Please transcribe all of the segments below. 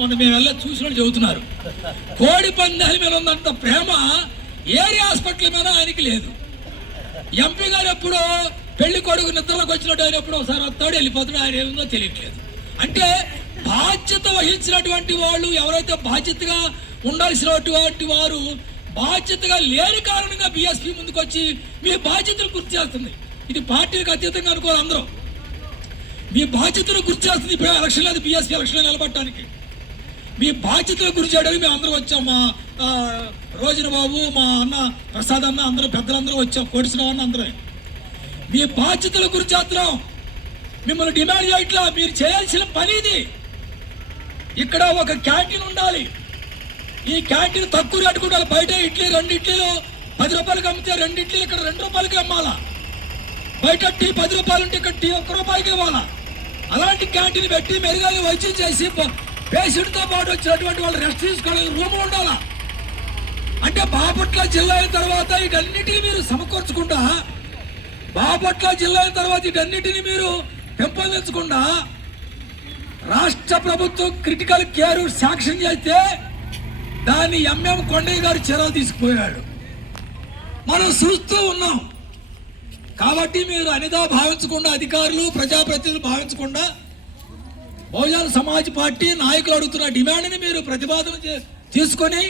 మొన్న మేము వెళ్ళి చూసినట్టు చెబుతున్నారు. కోడి పందాల మీద ఉన్నంత ప్రేమ ఏరియా హాస్పిటల్ మీద ఆయనకి లేదు. ఎంపీ గారు ఎప్పుడో పెళ్లి కొడుకు నిద్రలోకి వచ్చినట్టు ఆయన ఎప్పుడో ఒకసారి వస్తాడు, వెళ్ళిపోతాడు. ఆయన ఏముందో తెలియట్లేదు. అంటే బాధ్యత వహించినటువంటి వాళ్ళు ఎవరైతే బాధ్యతగా ఉండాల్సినటువంటి వారు బాధ్యతగా లేని కారణంగా బీఎస్పీ ముందుకు వచ్చి మీ బాధ్యతలు గుర్తు చేస్తుంది. ఇది పార్టీలకు అతీతంగా అనుకోవాలి. అందరూ మీ బాధ్యతను గుర్తు చేస్తుంది. ఇప్పుడు ఎలక్షన్ లేదు, బీఎస్పీ ఎలక్షన్లో నిలబడటానికి మీ బాధ్యతలు గుర్తు చేయడానికి మేము అందరం వచ్చాం. మా రోజున బాబు, మా అన్న ప్రసాద్ అన్న, అందరూ పెద్దలందరూ వచ్చాం. కోడిసిన అన్న అందరూ మీ బాధ్యతల గురించి చేస్తున్నాం. మిమ్మల్ని డిమాండ్ చేయట్లా. మీరు చేయాల్సిన పని ఇది. ఇక్కడ ఒక క్యాంటీన్ ఉండాలి. ఈ క్యాంటీన్ తక్కువ రేటుకు ఉండాలి. బయట ఇడ్లీ 2 ఇడ్లీలు 10 రూపాయలకి అమ్మితే 2 ఇడ్లీలు ఇక్కడ 2 రూపాయలకి అమ్మాలా. బయట టీ 10 రూపాయలు ఉంటే ఇక్కడ టీ 1 రూపాయికి ఇవ్వాలా. అలాంటి క్యాంటీన్ పెట్టి మెరుగైన వైద్యం చేసి పేషెంట్తో పాటు వచ్చినటువంటి వాళ్ళు రెస్ట్ తీసుకోవడానికి రూమ్ ఉండాలా. అంటే బాపట్ల జిల్లా అయిన తర్వాత వీటన్నిటిని మీరు సమకూర్చకుండా, బాపట్ల జిల్లా అయిన తర్వాత వీటన్నిటిని మీరు పెంపొందించకుండా రాష్ట్ర ప్రభుత్వం క్రిటికల్ కేర్ శాంక్షన్ చేస్తే దాన్ని ఎంఎం కొండయ్య గారు చర్యలు తీసుకుపోయాడు. మనం చూస్తూ ఉన్నాం. కాబట్టి మీరు అనిదా భావించకుండా, అధికారులు ప్రజాప్రతినిధులు భావించకుండా బహుజన సమాజ్ పార్టీ నాయకులు అడుగుతున్న డిమాండ్ని మీరు ప్రతిపాదన తీసుకొని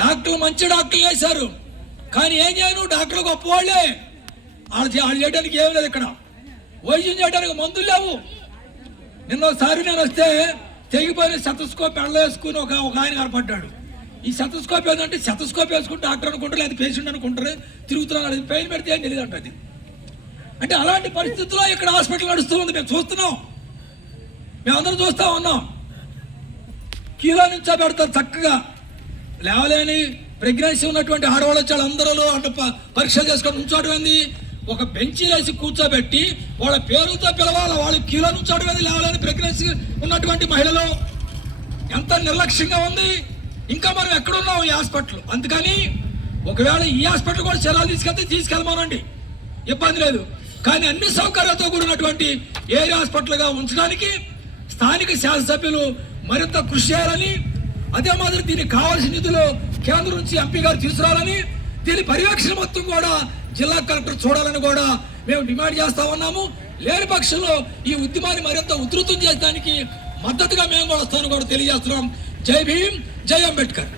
డాక్టర్లు మంచి డాక్టర్లు వేశారు. కానీ ఏం చేయను, డాక్టర్లు గొప్పవాళ్లే. వాళ్ళు చేయడానికి ఏం లేదు. ఇక్కడ వైద్యం చేయడానికి మందులు లేవు. నిన్నోసారి నేను వస్తే తెగిపోయిన సెతస్కోప్ వేసుకుని ఒక ఆయన కనపడ్డాడు. ఈ సెతస్కోప్ ఏంటంటే సెతస్కోప్ వేసుకుని డాక్టర్ అనుకుంటారు, లేదా పేషెంట్ అనుకుంటారు, తిరుగుతున్నారు. పెయిన్ పెడితే ఏం తెలియదు అంటది. అంటే అలాంటి పరిస్థితుల్లో ఇక్కడ హాస్పిటల్ నడుస్తూ ఉంది. మేము చూస్తున్నాం, మేమందరం చూస్తూ ఉన్నాం. కీలో నుంచో పెడతారు చక్కగా. లేవలేని ప్రెగ్నెన్సీ ఉన్నటువంటి ఆడవాళ్ళు వచ్చి అందరూ అంటే పరీక్షలు చేసుకొని ఉంచోవడం ఏంది, ఒక బెంచీలు వేసి కూర్చోబెట్టి వాళ్ళ పేరుతో పిలవాలి. వాళ్ళు కీలో నుంచోవడం ఏంది. లేవలేని ప్రెగ్నెన్సీ ఉన్నటువంటి మహిళలు ఎంత నిర్లక్ష్యంగా ఉంది. ఇంకా మనం ఎక్కడున్నాం ఈ హాస్పిటల్. అందుకని ఒకవేళ ఈ హాస్పిటల్ కూడా చర్యలు తీసుకెళ్ళమనండి, ఇబ్బంది లేదు. కానీ అన్ని సౌకర్యాలతో కూడినటువంటి ఏరియా హాస్పిటల్గా ఉంచడానికి స్థానిక శాసనసభ్యులు మరింత కృషి చేయాలని, అదే మాదిరి దీనికి కావాల్సిన నిధులు కేంద్రం నుంచి ఎంపీ గారు తీసుకురావాలని, దీని పర్యవేక్షణ మొత్తం కూడా జిల్లా కలెక్టర్ చూడాలని కూడా మేము డిమాండ్ చేస్తా ఉన్నాము. లేని పక్షంలో ఈ ఉద్యమాన్ని మరింత ఉధృతం చేయడానికి మద్దతుగా మేము కూడా వస్తామని కూడా తెలియజేస్తున్నాం. జై భీమ్, జై అంబేద్కర్.